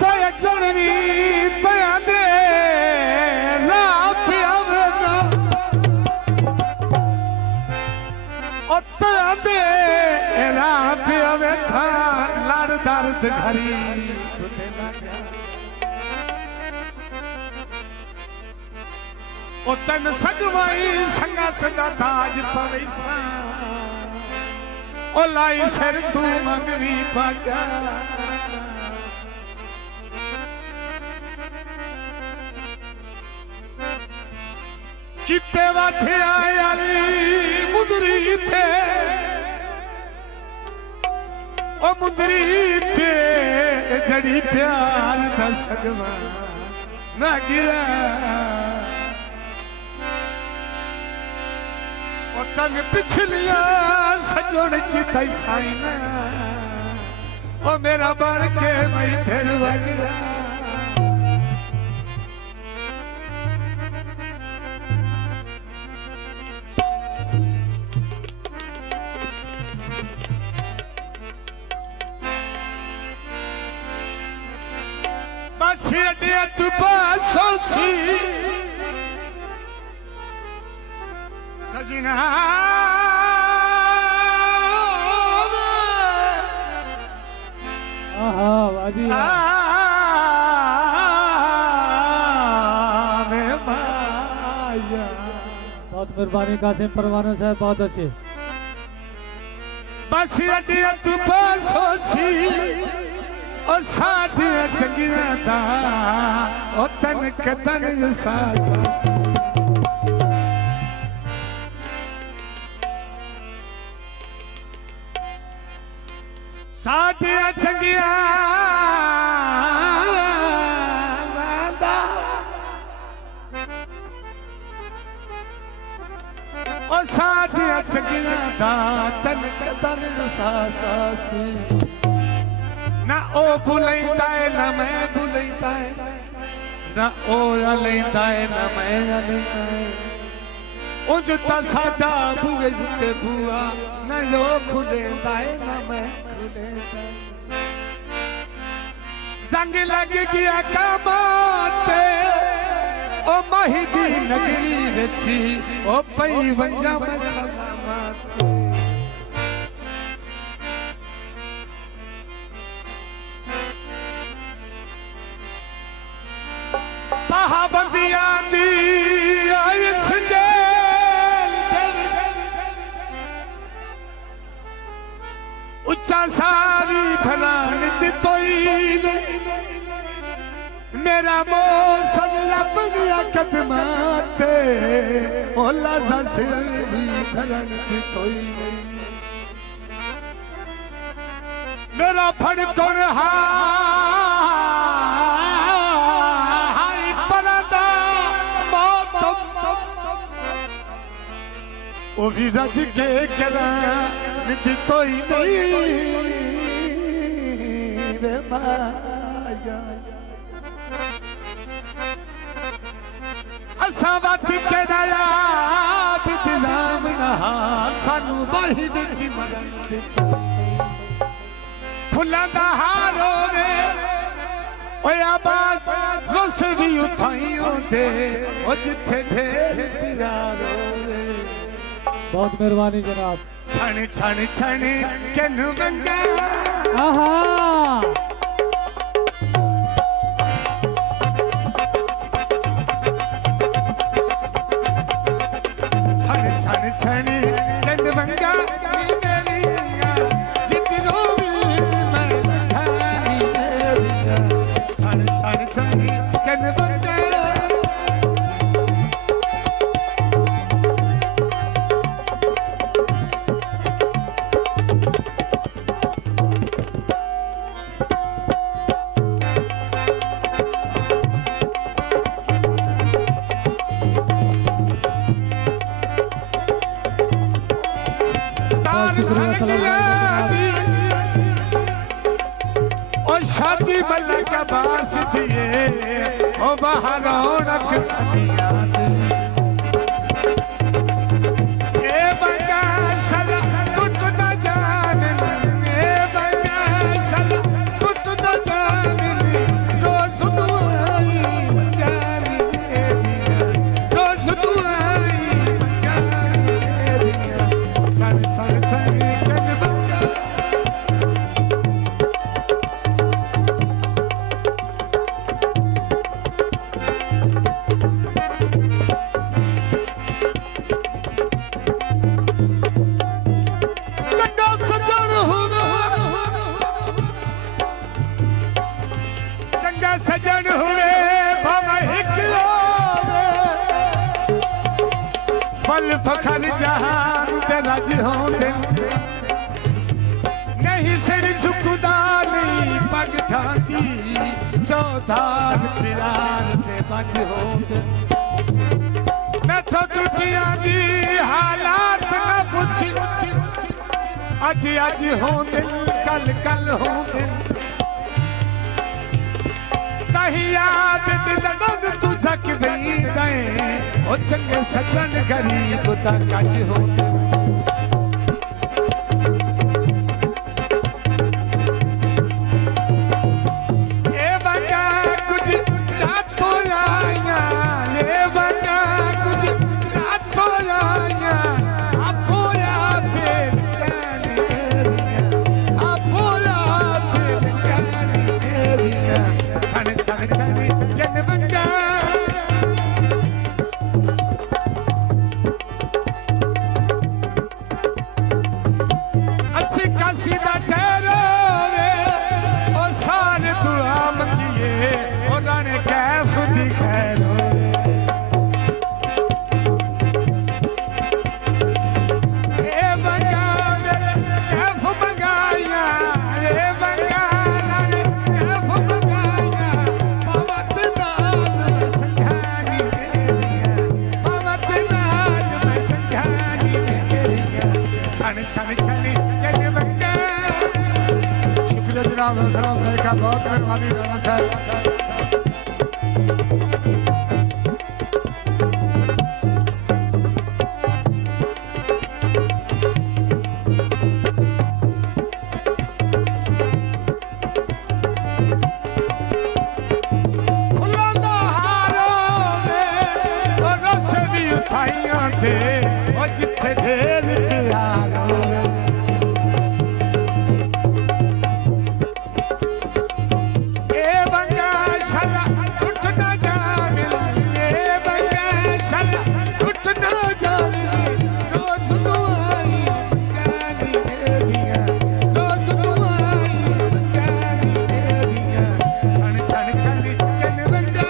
तया जननी तया दे राप आवना ओ तया दे राप आवे था लाड़ दर्द घरी बुते लगा ओ तन सगवाई संगा सदा ताज पवैसा ओ लाई सर तू मंगवी पागा किते वाथे आली मुदरी थे ओ मुदरी थे जड़ी प्यार दा सगवा ना गिरा ओ तन पिछलिया सजोड़ चिता साईना ओ मेरा बन के मई तेर वगरा Siete tu paso si Sajina aha wadi बहुत मेहरबानी कासिम परवाना साहब बहुत अच्छे बस अड्डिया तू पासो सी ओ साढ़े चंगिया दा ओ तन कदन साढ़े चंगिया ओ साढ़े चंगिया दा तन कदन सी ना ओ भुलैंदा है ना मैं भुलैंदा है ना ओ अलैंदा है ना मैं अलैंदा है उंज ता साडा बुए जुते बुआ ना जो खुलेंदा है ना मैं खुलेंदा जंग लग गया कामाते ओ माही दी नगरी विच ओ पई वंजा मैं सलामत बंदियां दी आइस जेल उच्चा सारी भरान दी तोई मेरा मौसम अपनिया कदमाते ओला सा सिर भी धरन दी तोई मेरा फड़कोन हा ओ भी रज के करा निधि तोई नहीं रे माया असा बात के दया बिदलाम नहा सानू बाही विच मरन दे फुल्लां दा हार होवे ओए आबास रुस भी उठाई होंदे ओ जिथे ढेर प्यार होवे बहुत मेहरबानी जनाब छण छण छण केनु गंगा आहा छण छण छण केनु गंगा मेरिया जित रोवी मैं लठानी मेरिया छण छण छण केनु गंगा शादी मलक बास दिए ओ बाहर रौनक सदिया दे ए बंदा सला टूट न जान ए बंदा सला टूट न जान फखर जहान दे राज होंदे नहीं सिर झुकदा नहीं पग ठांदी चौधार पिरार दे बज होंदे मैथों टुटियां दी हालात न पुछी अज अज होंदे कल कल होंदे याद दिलड़न तू झक दी गए ओ चंगे सजन गरीब दा कज होंदे ए वंगा कुछ रातों आया ए वंगा कुछ रातों आया आपो या फिर कहनी मेरिया आपो या फिर कहनी मेरिया छन छन छन जन वंगा अस्सी कासी दा ठहरो वे ओ सारे दुआ मंगिए ओ राने कैफ दी खैर होवे ए वंगा मेरे कैफ मंगाया ए वंगा राने कैफ मंगाया पवत नाल मैं संख्यानी मेरिया पवत नाल मैं संख्यानी मेरिया छन छन छन जन वंगा शुक्रिया जनाब सलाम साहब का बहुत मेहरबानी राणा साहब फुल्लां दा हार होवे ओ रस भी उठाइयां दे ओ जिथे ढेर प्यार होवे ए वंगा शला टूट ना जावे ए वंगा शला टूट ना जावे रोज दुआई गानी मेरिया रोज दुआई गानी मेरिया छन छन छन जन वंगा